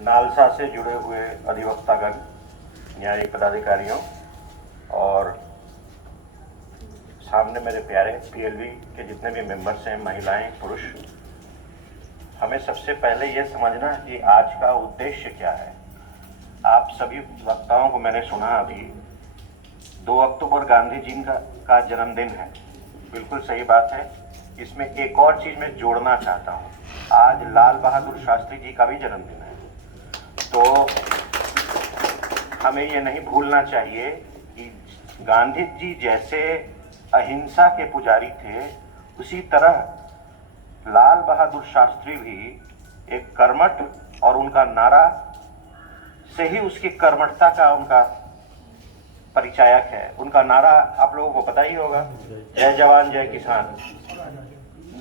NALSA से जुड़े हुए अधिवक्तागण, न्यायिक पदाधिकारियों और सामने मेरे प्यारे पीएलवी के जितने भी मेंबर्स हैं, महिलाएं, पुरुष, हमें सबसे पहले ये समझना है कि आज का उद्देश्य क्या है। आप सभी वक्ताओं को मैंने सुना अभी 2 अक्टूबर गांधी जी का जन्मदिन है, बिल्कुल सही बात है। इसमें एक और चीज मैं जोड़ना चाहता हूँ, आज लाल बहादुर शास्त्री जी का भी जन्मदिन है। तो हमें ये नहीं भूलना चाहिए कि गांधी जी जैसे अहिंसा के पुजारी थे, उसी तरह लाल बहादुर शास्त्री भी एक कर्मठ, और उनका नारा से ही उसकी कर्मठता का उनका परिचायक है। उनका नारा आप लोगों को पता ही होगा, जय जवान जय किसान।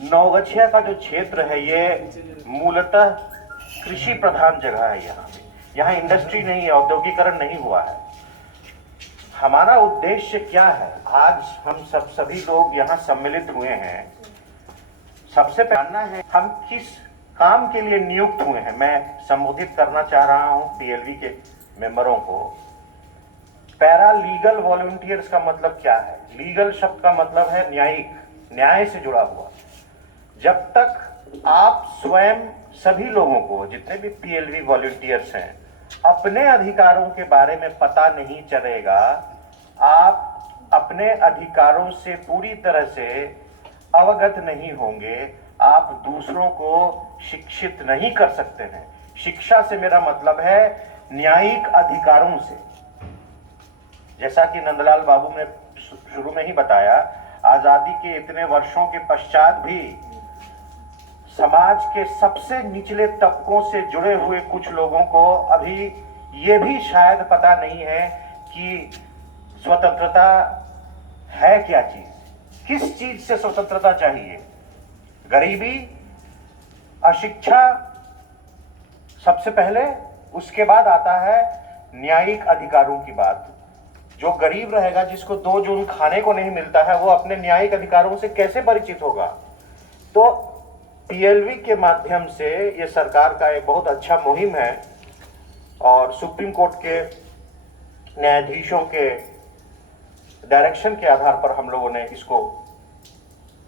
नवगछिया का जो क्षेत्र है ये मूलतः कृषि प्रधान जगह है। यहाँ इंडस्ट्री नहीं है, औद्योगिकरण नहीं हुआ है। हमारा उद्देश्य क्या है? आज हम सभी लोग यहाँ सम्मिलित हुए हैं, सबसे जानना है हम किस काम के लिए नियुक्त हुए हैं। मैं संबोधित करना चाह रहा हूँ पीएलवी के मेंबरों को। पैरा लीगल वॉलंटियर्स का मतलब क्या है? लीगल शब्द का मतलब है न्यायिक, न्याय से जुड़ा हुआ। जब तक आप स्वयं सभी लोगों को, जितने भी पीएलवी वॉलंटियर्स हैं, अपने अधिकारों के बारे में पता नहीं चलेगा, आप अपने अधिकारों से पूरी तरह से अवगत नहीं होंगे, आप दूसरों को शिक्षित नहीं कर सकते हैं। शिक्षा से मेरा मतलब है न्यायिक अधिकारों से। जैसा कि नंदलाल बाबू ने शुरू में ही बताया, आजादी के इतने वर्षों के पश्चात भी समाज के सबसे निचले तबकों से जुड़े हुए कुछ लोगों को अभी ये भी शायद पता नहीं है कि स्वतंत्रता है क्या चीज, किस चीज से स्वतंत्रता चाहिए। गरीबी, अशिक्षा सबसे पहले, उसके बाद आता है न्यायिक अधिकारों की बात। जो गरीब रहेगा, जिसको 2 जून खाने को नहीं मिलता है, वो अपने न्यायिक अधिकारों से कैसे परिचित होगा? तो पीएलवी के माध्यम से ये सरकार का एक बहुत अच्छा मुहिम है, और सुप्रीम कोर्ट के न्यायाधीशों के डायरेक्शन के आधार पर हम लोगों ने इसको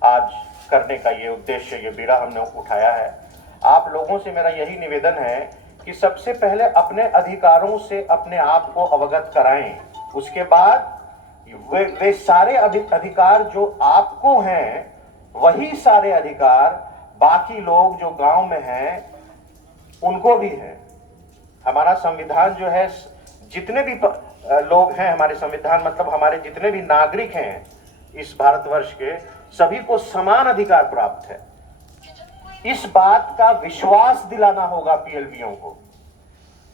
आज करने का ये उद्देश्य, ये बीड़ा हमने उठाया है। आप लोगों से मेरा यही निवेदन है कि सबसे पहले अपने अधिकारों से अपने आप को अवगत कराएं। उसके बाद वे सारे अधिकार जो आपको हैं, वही सारे अधिकार बाकी लोग जो गांव में हैं उनको भी है। हमारा संविधान जो है, जितने भी लोग हैं हमारे संविधान, मतलब हमारे जितने भी नागरिक हैं इस भारतवर्ष के, सभी को समान अधिकार प्राप्त है। इस बात का विश्वास दिलाना होगा पीएलवीओं को,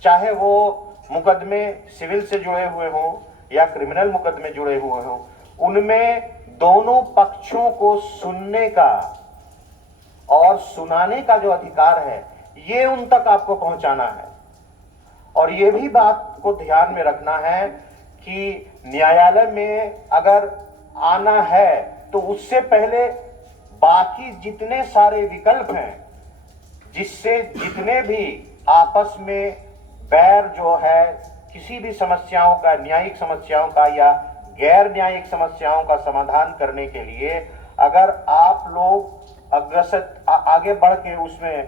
चाहे वो मुकदमे सिविल से जुड़े हुए हों या क्रिमिनल मुकदमे जुड़े हुए हों। उनमें दोनों पक्षों को सुनने का और सुनाने का जो अधिकार है, ये उन तक आपको पहुंचाना है। और ये भी बात को ध्यान में रखना है कि न्यायालय में अगर आना है तो उससे पहले बाकी जितने सारे विकल्प हैं, जिससे जितने भी आपस में बैर जो है, किसी भी समस्याओं का, न्यायिक समस्याओं का या गैर न्यायिक समस्याओं का समाधान करने के लिए अगर आप लोग अग्रसर आगे बढ़ के उसमें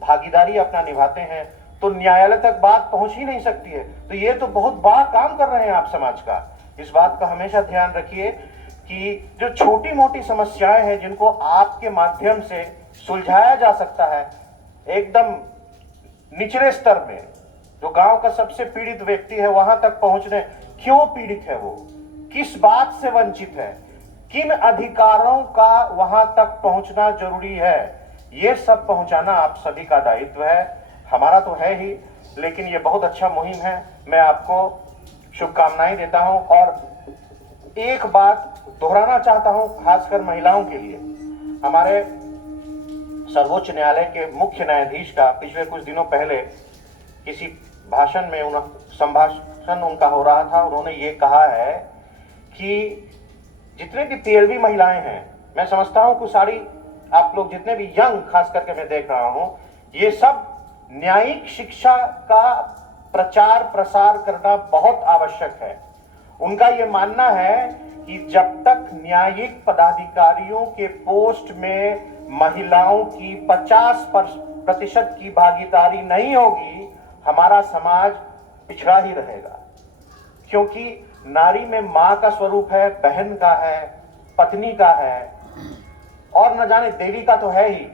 भागीदारी अपना निभाते हैं, तो न्यायालय तक बात पहुंच ही नहीं सकती है। तो ये तो बहुत बड़ा काम कर रहे हैं आप समाज का। इस बात का हमेशा ध्यान रखिए कि जो छोटी मोटी समस्याएं हैं, जिनको आपके माध्यम से सुलझाया जा सकता है, एकदम निचले स्तर में, जो गांव का सबसे पीड़ित व्यक्ति है, वहां तक पहुंचने, क्यों पीड़ित है वो, किस बात से वंचित है, किन अधिकारों का वहां तक पहुंचना जरूरी है, ये सब पहुंचाना आप सभी का दायित्व है। हमारा तो है ही, लेकिन ये बहुत अच्छा मुहिम है। मैं आपको शुभकामनाएं देता हूं, और एक बात दोहराना चाहता हूं, खासकर महिलाओं के लिए। हमारे सर्वोच्च न्यायालय के मुख्य न्यायाधीश का पिछले कुछ दिनों पहले किसी भाषण में संभाषण उनका हो रहा था, उन्होंने ये कहा है कि जितने भी पीएलवी महिलाएं हैं, मैं समझता हूं कि सारी आप लोग जितने भी यंग, खास करके मैं देख रहा हूं, ये सब न्यायिक शिक्षा का प्रचार प्रसार करना बहुत आवश्यक है। उनका यह मानना है कि जब तक न्यायिक पदाधिकारियों के पोस्ट में महिलाओं की 50% की भागीदारी नहीं होगी, हमारा समाज पिछड़ा ही रहेगा। क्योंकि नारी में मां का स्वरूप है, बहन का है, पत्नी का है और न जाने देवी का तो है ही।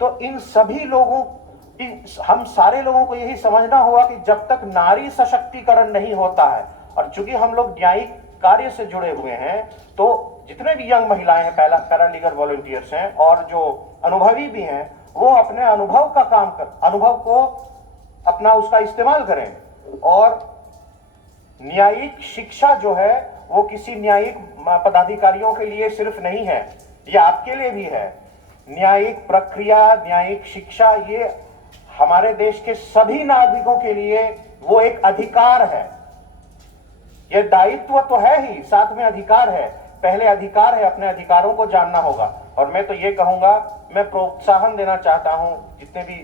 तो इन सभी लोगों, हम सारे लोगों को यही समझना होगा कि जब तक नारी सशक्तिकरण नहीं होता है, और चूंकि हम लोग न्यायिक कार्य से जुड़े हुए हैं, तो जितने भी यंग महिलाएं हैं, पैरालीगल वॉलंटियर्स हैं और जो अनुभवी भी हैं, वो अपने अनुभव का काम कर, अनुभव को अपना उसका इस्तेमाल करें। और न्यायिक शिक्षा जो है वो किसी न्यायिक पदाधिकारियों के लिए सिर्फ नहीं है, ये आपके लिए भी है। न्यायिक प्रक्रिया, न्यायिक शिक्षा, ये हमारे देश के सभी नागरिकों के लिए वो एक अधिकार है। ये दायित्व तो है ही, साथ में अधिकार है। पहले अधिकार है, अपने अधिकारों को जानना होगा। और मैं तो ये कहूंगा, मैं प्रोत्साहन देना चाहता हूं जितने भी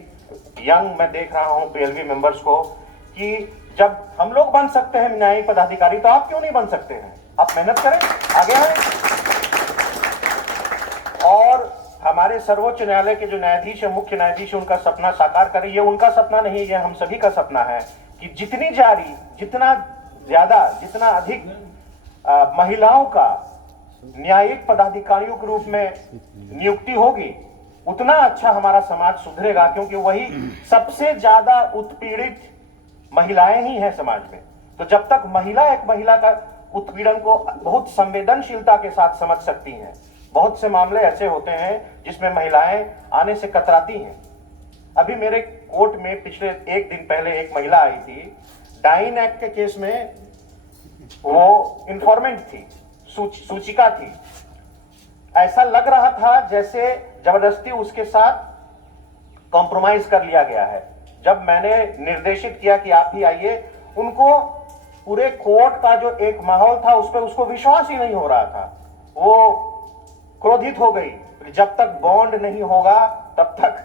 यंग मैं देख रहा हूं पीएलवी मेंबर्स को, कि जब हम लोग बन सकते हैं न्यायिक पदाधिकारी, तो आप क्यों नहीं बन सकते हैं? आप मेहनत करें, आगे आए। और हमारे सर्वोच्च न्यायालय के जो न्यायाधीश है, मुख्य न्यायाधीश, उनका सपना साकार करें। ये उनका सपना नहीं, ये हम सभी का सपना है कि जितना जितना अधिक महिलाओं का न्यायिक पदाधिकारियों के रूप में नियुक्ति होगी, उतना अच्छा हमारा समाज सुधरेगा। क्योंकि वही सबसे ज्यादा उत्पीड़ित महिलाएं ही हैं समाज में। तो जब तक एक महिला का उत्पीड़न को बहुत संवेदनशीलता के साथ समझ सकती हैं, बहुत से मामले ऐसे होते हैं जिसमें महिलाएं आने से कतराती हैं। अभी मेरे कोर्ट में पिछले एक दिन पहले एक महिला आई थी, डाइन एक्ट के केस में वो इंफॉर्मेंट थी, सूचिका थी। ऐसा लग रहा था जैसे जबरदस्ती उसके साथ कॉम्प्रोमाइज कर लिया गया है। जब मैंने निर्देशित किया कि आप ही आइए, उनको पूरे कोर्ट का जो एक माहौल था उस पर उसको विश्वास ही नहीं हो रहा था। वो क्रोधित हो गई। जब तक बॉन्ड नहीं होगा तब तक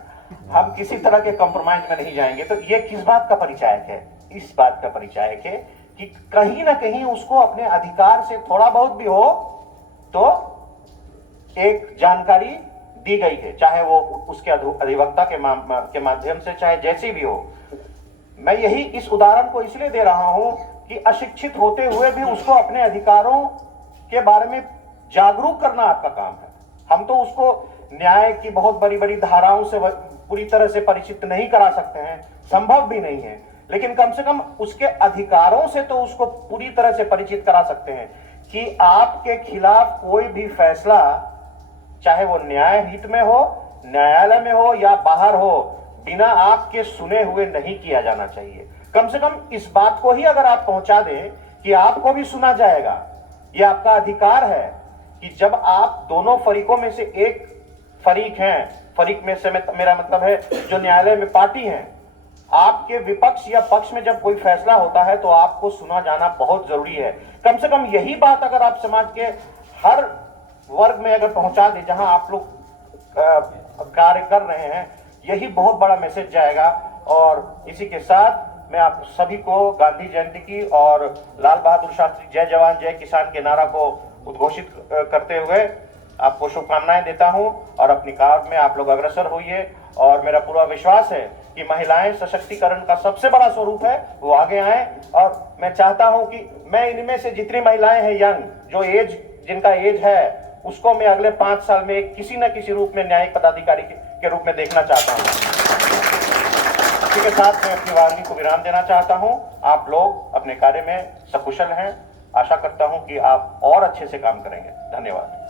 हम किसी तरह के कॉम्प्रोमाइज में नहीं जाएंगे। तो ये किस बात का परिचायक है? इस बात का परिचायक है कि कहीं ना कहीं उसको अपने अधिकार से थोड़ा बहुत भी हो तो एक जानकारी दी गई है, चाहे वो उसके अधिवक्ता के माध्यम से, चाहे जैसी भी हो। मैं यही इस उदाहरण को इसलिए दे रहा हूं कि अशिक्षित होते हुए भी उसको अपने अधिकारों के बारे में जागरूक करना आपका काम है। हम तो उसको न्याय की बहुत बड़ी बड़ी धाराओं से पूरी तरह से परिचित नहीं करा सकते हैं, संभव भी नहीं है, लेकिन कम से कम उसके अधिकारों से तो उसको पूरी तरह से परिचित करा सकते हैं कि आपके खिलाफ कोई भी फैसला, चाहे वो न्याय हित में हो, न्यायालय में हो या बाहर हो, बिना आपके सुने हुए नहीं किया जाना चाहिए। कम से कम इस बात को ही अगर आप पहुंचा दें कि आपको भी सुना जाएगा, यह आपका अधिकार है कि जब आप दोनों फरीकों में से एक फरीक हैं, फरीक में से मेरा मतलब है जो न्यायालय में पार्टी हैं, आपके विपक्ष या पक्ष में जब कोई फैसला होता है तो आपको सुना जाना बहुत जरूरी है। कम से कम यही बात अगर आप समाज के हर वर्ग में अगर पहुंचा दे जहां आप लोग कार्य कर रहे हैं, यही बहुत बड़ा मैसेज जाएगा। और इसी के साथ मैं आप सभी को गांधी जयंती की और लाल बहादुर शास्त्री जय जवान जय किसान के नारा को उद्घोषित करते हुए आपको शुभकामनाएं देता हूं और अपनी कार्य में आप लोग अग्रसर होइए। और मेरा पूरा विश्वास है कि महिलाएं सशक्तिकरण का सबसे बड़ा स्वरूप है, वो आगे आए। और मैं चाहता हूं कि मैं इनमें से जितनी महिलाएं हैं यंग, जो जिनका एज है, उसको मैं अगले 5 साल में किसी न किसी रूप में न्यायिक पदाधिकारी के रूप में देखना चाहता हूं। इसी के साथ मैं अपनी वार्ता को विराम देना चाहता हूं। आप लोग अपने कार्य में सकुशल हैं। आशा करता हूं कि आप और अच्छे से काम करेंगे। धन्यवाद।